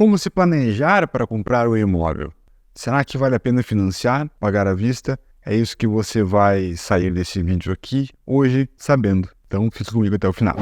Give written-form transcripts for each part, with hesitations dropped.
Como se planejar para comprar um imóvel? Será que vale a pena financiar, pagar à vista? É isso que você vai sair desse vídeo aqui hoje sabendo. Então fique comigo até o final.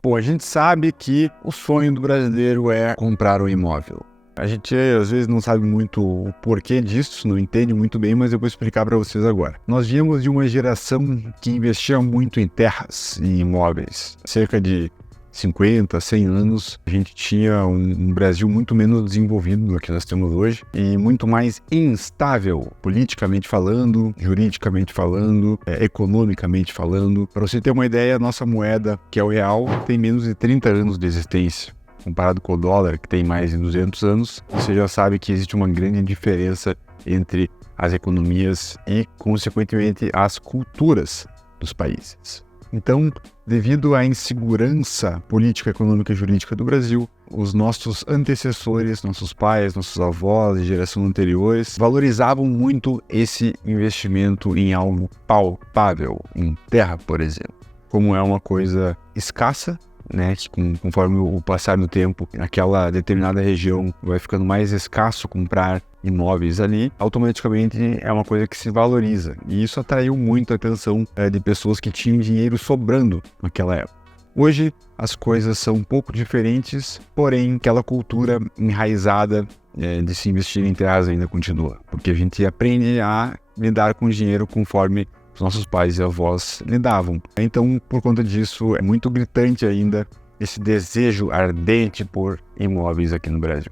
Bom, a gente sabe que o sonho do brasileiro é comprar um imóvel. A gente às vezes não sabe muito o porquê disso, não entende muito bem, mas eu vou explicar para vocês agora. Nós viemos de uma geração que investia muito em terras, em imóveis. Cerca de 50, 100 anos, a gente tinha um Brasil muito menos desenvolvido do que nós temos hoje e muito mais instável, politicamente falando, juridicamente falando, economicamente falando. Para você ter uma ideia, a nossa moeda, que é o real, tem menos de 30 anos de existência. Comparado com o dólar, que tem mais de 200 anos, você já sabe que existe uma grande diferença entre as economias e, consequentemente, as culturas dos países. Então, devido à insegurança política, econômica e jurídica do Brasil, os nossos antecessores, nossos pais, nossos avós de gerações anteriores, valorizavam muito esse investimento em algo palpável, em terra, por exemplo. Como é uma coisa escassa, né, que conforme o passar do tempo, naquela determinada região vai ficando mais escasso comprar imóveis ali, automaticamente é uma coisa que se valoriza. E isso atraiu muito a atenção de pessoas que tinham dinheiro sobrando naquela época. Hoje as coisas são um pouco diferentes, porém aquela cultura enraizada de se investir em terras ainda continua, porque a gente aprende a lidar com o dinheiro conforme os nossos pais e avós lidavam. Então, por conta disso, é muito gritante ainda esse desejo ardente por imóveis aqui no Brasil.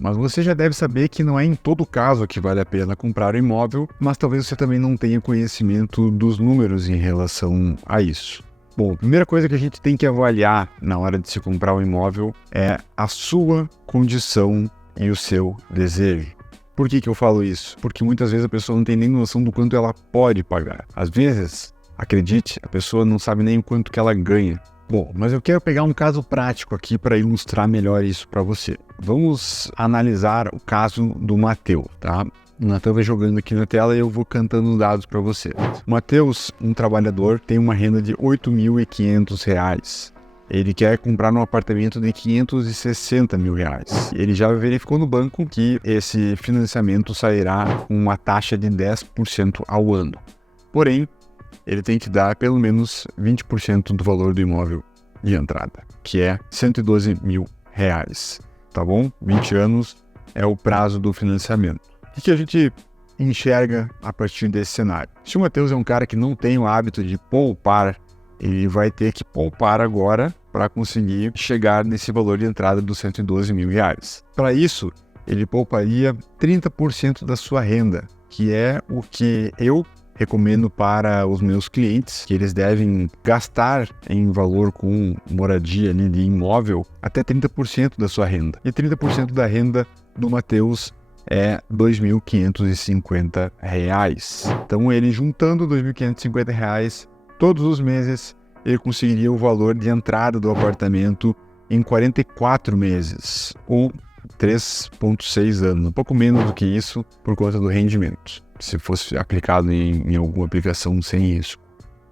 Mas você já deve saber que não é em todo caso que vale a pena comprar um imóvel, mas talvez você também não tenha conhecimento dos números em relação a isso. Bom, a primeira coisa que a gente tem que avaliar na hora de se comprar um imóvel é a sua condição e o seu desejo. Por que eu falo isso? Porque muitas vezes a pessoa não tem nem noção do quanto ela pode pagar. Às vezes, acredite, a pessoa não sabe nem o quanto que ela ganha. Bom, mas eu quero pegar um caso prático aqui para ilustrar melhor isso para você. Vamos analisar o caso do Matheus, tá? O Natan vai jogando aqui na tela e eu vou cantando dados para você. O Matheus, um trabalhador, tem uma renda de R$ 8.500. Ele quer comprar um apartamento de R$ 560 mil. Ele já verificou no banco que esse financiamento sairá com uma taxa de 10% ao ano. Porém, ele tem que dar pelo menos 20% do valor do imóvel de entrada, que é R$ 112 mil. Tá bom? 20 anos é o prazo do financiamento. O que a gente enxerga a partir desse cenário? Se o Matheus é um cara que não tem o hábito de poupar, ele vai ter que poupar agora para conseguir chegar nesse valor de entrada dos R$ 112 mil. Para isso, ele pouparia 30% da sua renda, que é o que eu recomendo para os meus clientes, que eles devem gastar em valor com moradia ali de imóvel até 30% da sua renda. E 30% da renda do Matheus é R$ 2.550. Então, ele juntando R$ 2.550 todos os meses, ele conseguiria o valor de entrada do apartamento em 44 meses, ou 3,6 anos, um pouco menos do que isso por conta do rendimento, se fosse aplicado em alguma aplicação sem risco.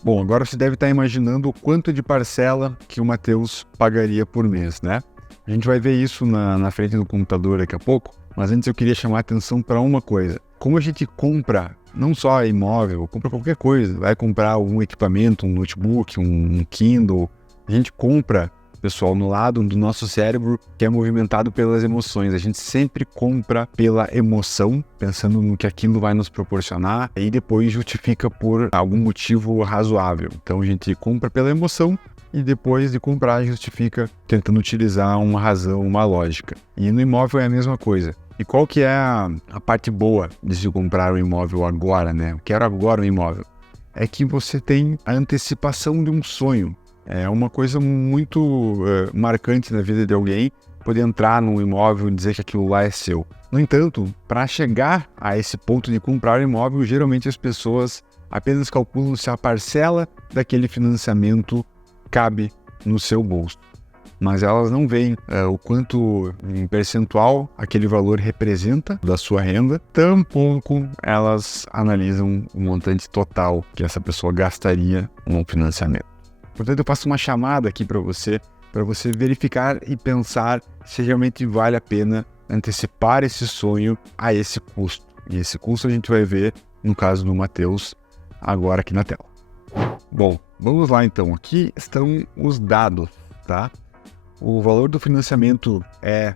Bom, agora você deve estar imaginando o quanto de parcela que o Matheus pagaria por mês, né? A gente vai ver isso na frente do computador daqui a pouco, mas antes eu queria chamar a atenção para uma coisa. Como a gente compra não só imóvel, compra qualquer coisa, vai comprar um equipamento, um notebook, um Kindle, a gente compra, pessoal, no lado do nosso cérebro que é movimentado pelas emoções. A gente sempre compra pela emoção, pensando no que aquilo vai nos proporcionar e depois justifica por algum motivo razoável. Então a gente compra pela emoção e depois de comprar justifica tentando utilizar uma razão, uma lógica. E no imóvel é a mesma coisa. E qual que é a parte boa de se comprar um imóvel agora, né? Eu quero agora um imóvel. É que você tem a antecipação de um sonho. É uma coisa muito marcante na vida de alguém poder entrar num imóvel e dizer que aquilo lá é seu. No entanto, para chegar a esse ponto de comprar um imóvel, geralmente as pessoas apenas calculam se a parcela daquele financiamento cabe no seu bolso. Mas elas não veem o quanto em percentual aquele valor representa da sua renda, tampouco elas analisam o montante total que essa pessoa gastaria no financiamento. Portanto, eu faço uma chamada aqui para você verificar e pensar se realmente vale a pena antecipar esse sonho a esse custo. E esse custo a gente vai ver no caso do Matheus agora aqui na tela. Bom, vamos lá então. Aqui estão os dados, tá? O valor do financiamento é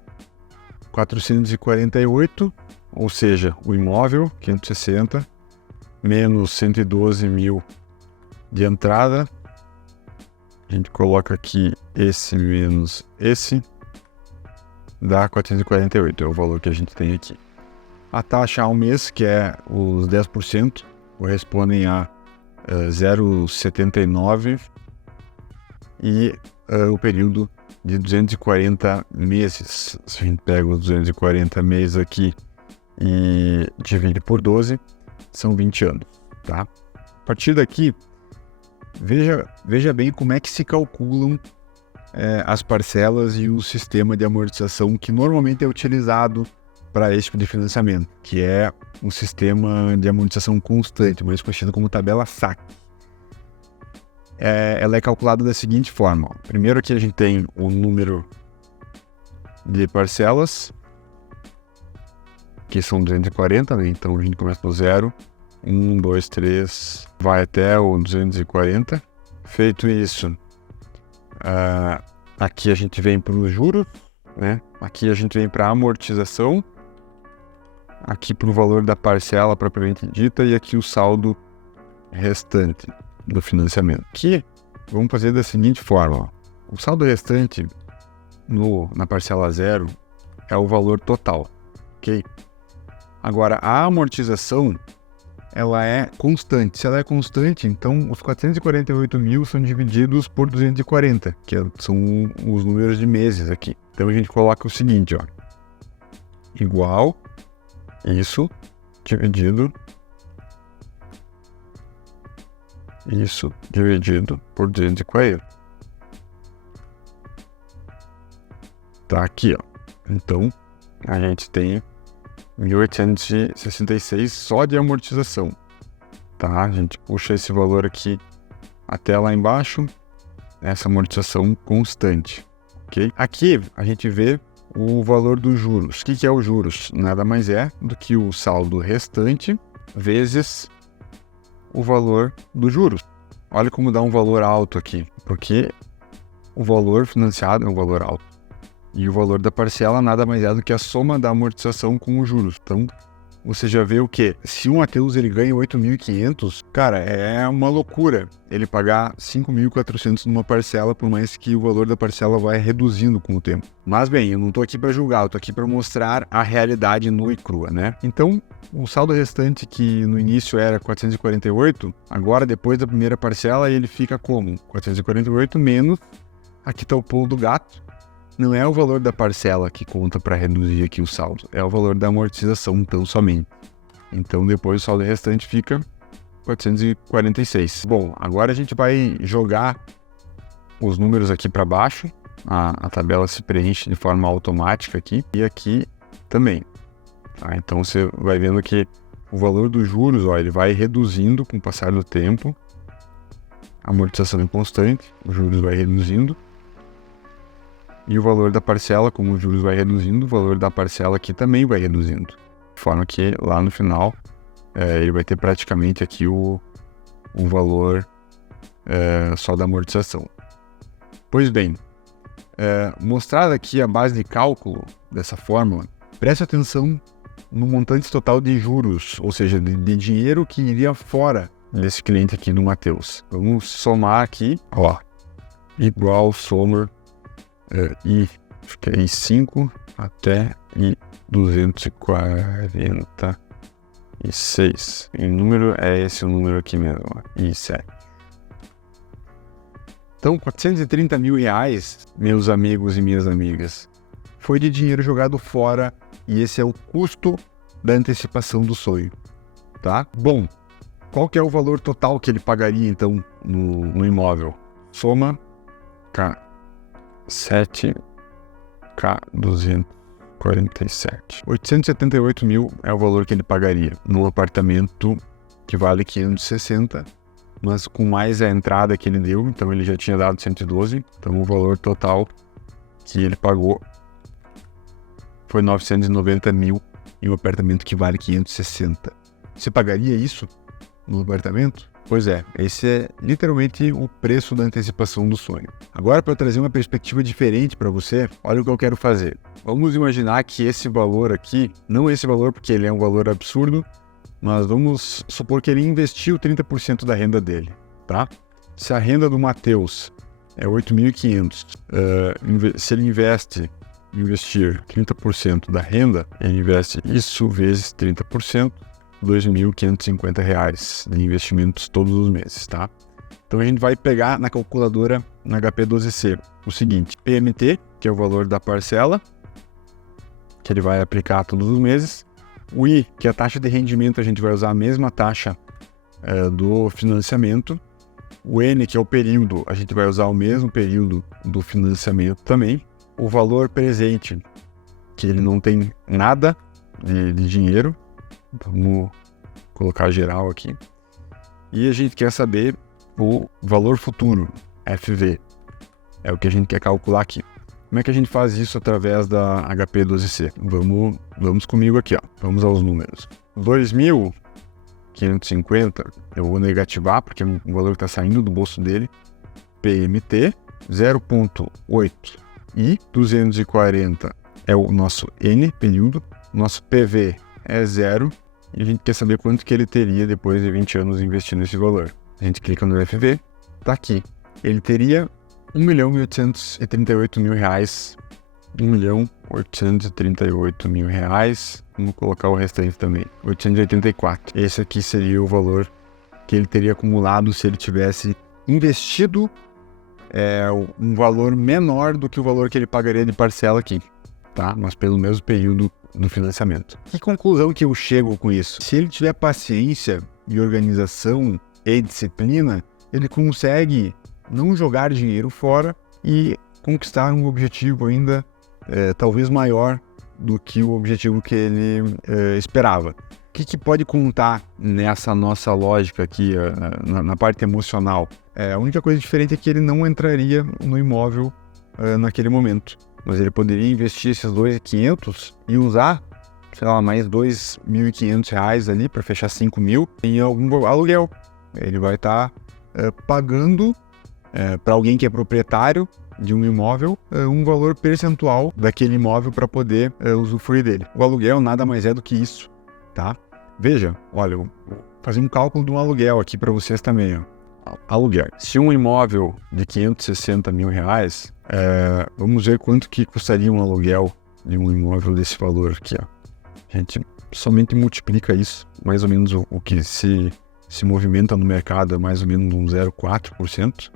448, ou seja, o imóvel 560 menos 112 mil de entrada. A gente coloca aqui esse menos esse, dá 448, é o valor que a gente tem aqui. A taxa ao mês, que é os 10%, correspondem a 0,79 e o período de 240 meses. Se a gente pega os 240 meses aqui e divide por 12, são 20 anos, tá? A partir daqui, veja bem como é que se calculam as parcelas e o sistema de amortização que normalmente é utilizado para esse tipo de financiamento, que é um sistema de amortização constante, mais conhecido como tabela SAC. Ela é calculada da seguinte forma. Primeiro aqui a gente tem o número de parcelas, que são 240, né? Então a gente começa no 0, 1, 2, 3, vai até o 240. Feito isso, aqui a gente vem para os juros, né? Aqui a gente vem para a amortização, aqui para o valor da parcela propriamente dita e aqui o saldo restante do financiamento. Aqui vamos fazer da seguinte forma, ó. O saldo restante na parcela 0 é o valor total, ok? Agora, a amortização, ela é constante. Se ela é constante, então os 448 mil são divididos por 240, que são os números de meses aqui. Então a gente coloca o seguinte, ó, igual isso dividido por 240. Tá aqui, ó. Então a gente tem 1.866 só de amortização, tá? A gente puxa esse valor aqui até lá embaixo, essa amortização constante, ok? Aqui a gente vê o valor dos juros. O que é os juros? Nada mais é do que o saldo restante vezes o valor dos juros. Olha como dá um valor alto aqui, porque o valor financiado é um valor alto. E o valor da parcela nada mais é do que a soma da amortização com os juros. Então, você já vê o quê? Se o Matheus ele ganha 8.500, cara, é uma loucura ele pagar 5.400 numa parcela, por mais que o valor da parcela vai reduzindo com o tempo. Mas bem, eu não tô aqui para julgar, eu tô aqui para mostrar a realidade nua e crua, né? Então, o saldo restante que no início era 448, agora depois da primeira parcela ele fica como? 448 menos, aqui tá o pulo do gato. Não é o valor da parcela que conta para reduzir aqui o saldo, é o valor da amortização, então somente. Então depois o saldo restante fica 446. Bom, agora a gente vai jogar os números aqui para baixo, a tabela se preenche de forma automática aqui e aqui também. Tá? Então você vai vendo que o valor dos juros, ó, ele vai reduzindo com o passar do tempo, a amortização é constante, os juros vai reduzindo. E o valor da parcela, como os juros vai reduzindo, o valor da parcela aqui também vai reduzindo. De forma que lá no final, ele vai ter praticamente aqui o valor só da amortização. Pois bem, mostrada aqui a base de cálculo dessa fórmula, preste atenção no montante total de juros, ou seja, de dinheiro que iria fora desse cliente aqui do Matheus. Vamos somar aqui, ó, igual soma I5 até I246. Em número é esse o número aqui mesmo, ó, I7. Então, 430 mil reais, meus amigos e minhas amigas, foi de dinheiro jogado fora e esse é o custo da antecipação do sonho, tá? Bom, qual que é o valor total que ele pagaria então no imóvel? Soma K7K247. 878 mil é o valor que ele pagaria no apartamento que vale 560 mas com mais a entrada que ele deu, então ele já tinha dado 112, então o valor total que ele pagou foi 990 mil em um apartamento que vale 560. Você pagaria isso no apartamento? Pois é, esse é literalmente o preço da antecipação do sonho. Agora, para trazer uma perspectiva diferente para você, olha o que eu quero fazer. Vamos imaginar que esse valor aqui, não esse valor porque ele é um valor absurdo, mas vamos supor que ele investiu 30% da renda dele, tá? Se a renda do Matheus é 8.500, se ele investir 30% da renda, ele investe isso vezes 30%, R$ 2.550 de investimentos todos os meses, tá? Então a gente vai pegar na calculadora na HP12C o seguinte: PMT, que é o valor da parcela, que ele vai aplicar todos os meses. O I, que é a taxa de rendimento, a gente vai usar a mesma taxa do financiamento. O N, que é o período, a gente vai usar o mesmo período do financiamento também. O valor presente, que ele não tem nada de dinheiro. Vamos colocar geral aqui. E a gente quer saber o valor futuro, FV. É o que a gente quer calcular aqui. Como é que a gente faz isso através da HP12C? Vamos comigo aqui, ó. Vamos aos números. 2.550, eu vou negativar, porque é um valor que está saindo do bolso dele. PMT, 0,8. E 240 é o nosso N, período. Nosso PV é 0. E a gente quer saber quanto que ele teria depois de 20 anos investindo esse valor. A gente clica no FV, tá aqui. Ele teria R$1.838.000. R$1.838.000. Vamos colocar o restante também. 884. Esse aqui seria o valor que ele teria acumulado se ele tivesse investido um valor menor do que o valor que ele pagaria de parcela aqui, tá? Mas pelo mesmo período do financiamento. Que conclusão que eu chego com isso? Se ele tiver paciência e organização e disciplina, ele consegue não jogar dinheiro fora e conquistar um objetivo ainda talvez maior do que o objetivo que ele esperava. O que pode contar nessa nossa lógica aqui, na parte emocional? A única coisa diferente é que ele não entraria no imóvel naquele momento. Mas ele poderia investir esses 2.500 e usar, sei lá, mais R$2.500 ali para fechar 5.000 em algum aluguel. Ele vai estar pagando para alguém que é proprietário de um imóvel um valor percentual daquele imóvel para poder usufruir dele. O aluguel nada mais é do que isso, tá? Veja, olha, eu vou fazer um cálculo de um aluguel aqui para vocês também, ó. Aluguel. Se um imóvel de R$560.000, vamos ver quanto que custaria um aluguel de um imóvel desse valor aqui, ó. A gente somente multiplica isso, mais ou menos o que se movimenta no mercado é mais ou menos um 0,4%.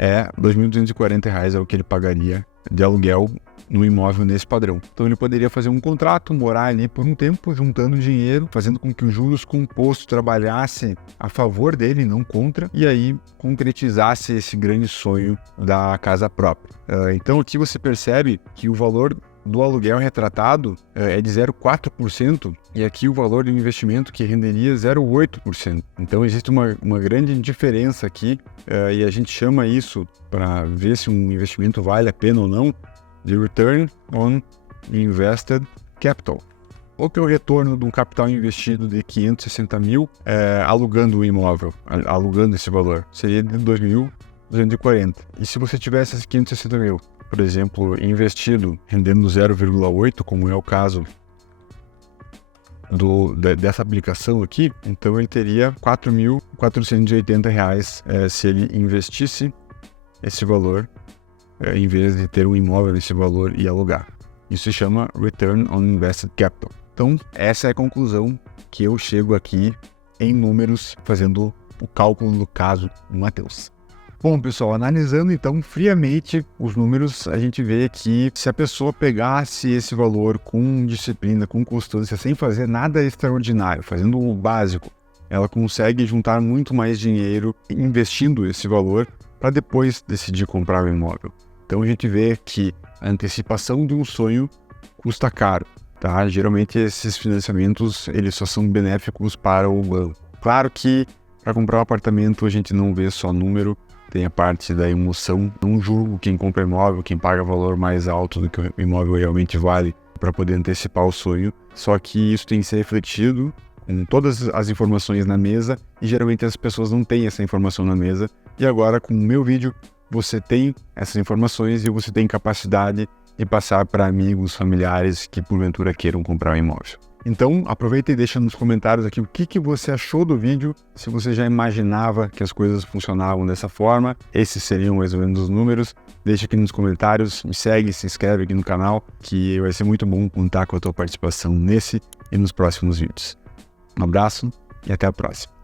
R$2.240 é o que ele pagaria de aluguel no imóvel nesse padrão. Então ele poderia fazer um contrato, morar ali por um tempo, juntando dinheiro, fazendo com que os juros compostos trabalhasse a favor dele, não contra, e aí concretizasse esse grande sonho da casa própria. Então aqui você percebe que o valor do aluguel retratado é de 0,4% e aqui o valor do investimento que renderia 0,8%. Então existe uma grande diferença aqui e a gente chama isso, para ver se um investimento vale a pena ou não, de Return on Invested Capital. Qual que é o retorno de um capital investido de 560 mil alugando o imóvel, alugando esse valor? Seria de 2.240. E se você tivesse esses 560 mil, por exemplo, investido, rendendo 0,8, como é o caso dessa aplicação aqui, então ele teria R$4.480 se ele investisse esse valor em vez de ter um imóvel nesse valor e alugar. Isso se chama Return on Invested Capital. Então, essa é a conclusão que eu chego aqui em números, fazendo o cálculo do caso do Matheus. Bom, pessoal, analisando então friamente os números, a gente vê que se a pessoa pegasse esse valor com disciplina, com constância, sem fazer nada extraordinário, fazendo o básico, ela consegue juntar muito mais dinheiro investindo esse valor para depois decidir comprar o imóvel. Então a gente vê que a antecipação de um sonho custa caro, tá? Geralmente esses financiamentos eles só são benéficos para o banco. Claro que Para comprar um apartamento, a gente não vê só número, tem a parte da emoção. Não julgo quem compra imóvel, quem paga valor mais alto do que o imóvel realmente vale para poder antecipar o sonho. Só que isso tem que ser refletido com todas as informações na mesa e geralmente as pessoas não têm essa informação na mesa. E agora, com o meu vídeo, você tem essas informações e você tem capacidade de passar para amigos, familiares que porventura queiram comprar um imóvel. Então, aproveita e deixa nos comentários aqui o que você achou do vídeo, se você já imaginava que as coisas funcionavam dessa forma, esses seriam mais ou menos os números. Deixa aqui nos comentários, me segue, se inscreve aqui no canal, que vai ser muito bom contar com a tua participação nesse e nos próximos vídeos. Um abraço e até a próxima.